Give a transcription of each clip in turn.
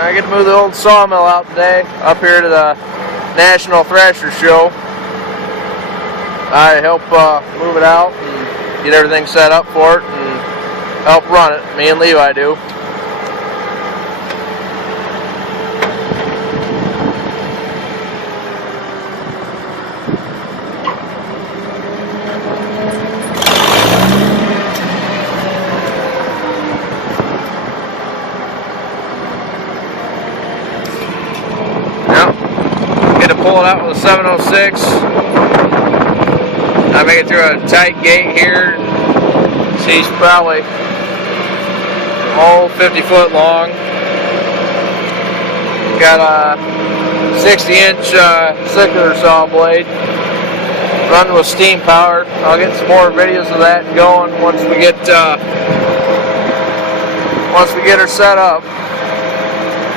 I get to move the old sawmill out today, up here to the National Thrasher Show. I help move it out and get everything set up for it and help run it. Me and Levi do. Pull it out with a 706. I make it through a tight gate here. See, it's probably 50 foot long. Got a 60-inch circular saw blade. Run with steam power. I'll get some more videos of that going once we get her set up.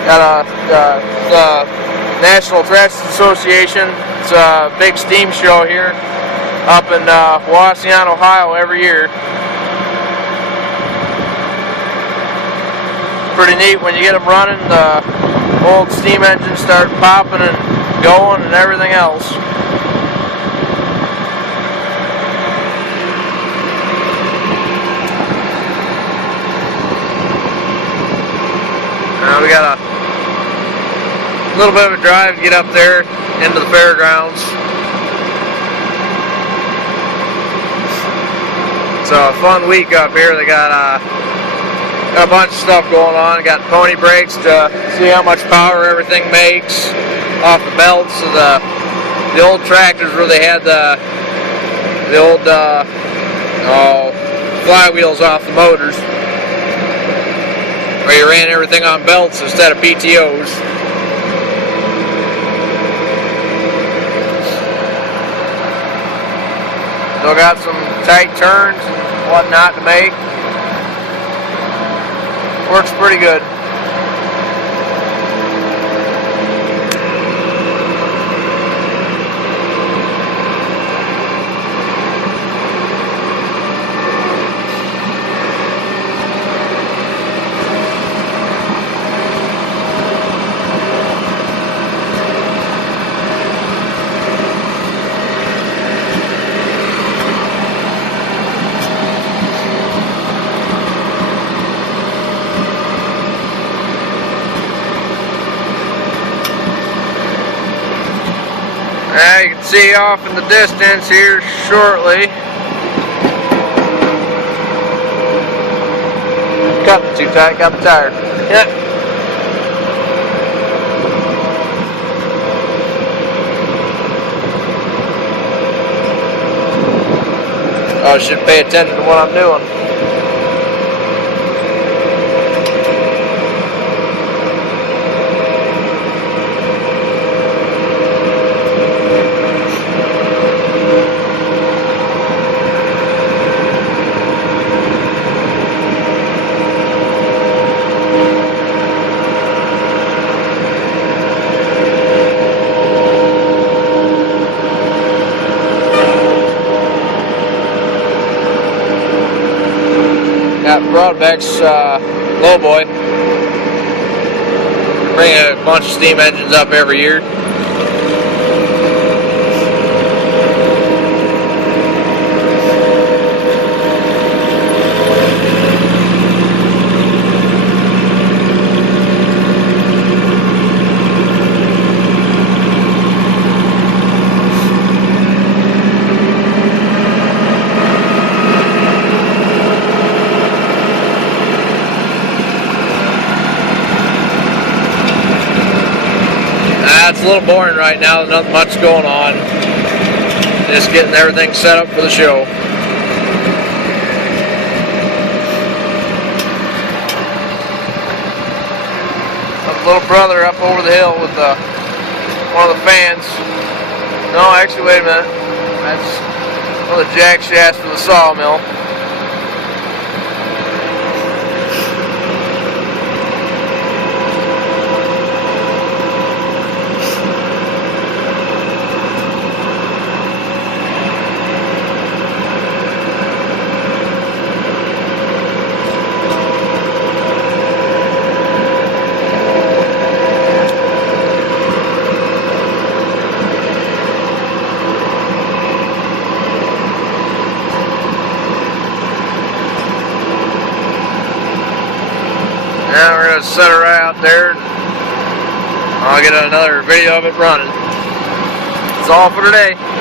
Got a National Thrasher Association. It's a big steam show here up in Wauseon, Ohio every year. Pretty neat when you get them running. The old steam engines start popping and going and everything else. Now we got a little bit of a drive to get up there into the fairgrounds. It's a fun week up here. They got a bunch of stuff going on. Got pony brakes to see how much power everything makes off the belts of the old tractors where they had the old flywheels off the motors, where you ran everything on belts instead of PTOs. Still got some tight turns and whatnot to make. Works pretty good. You can see off in the distance here shortly. Cutting too tight, got the tire. Yep. I should pay attention to what I'm doing. Got Broadbeck's lowboy. Bring a bunch of steam engines up every year. It's a little boring right now, nothing much going on. Just getting everything set up for the show. My little brother up over the hill with one of the fans. No, actually, wait a minute. That's one of the jack shafts for the sawmill. Now we're gonna set her right out there. I'll get another video of it running. That's all for today.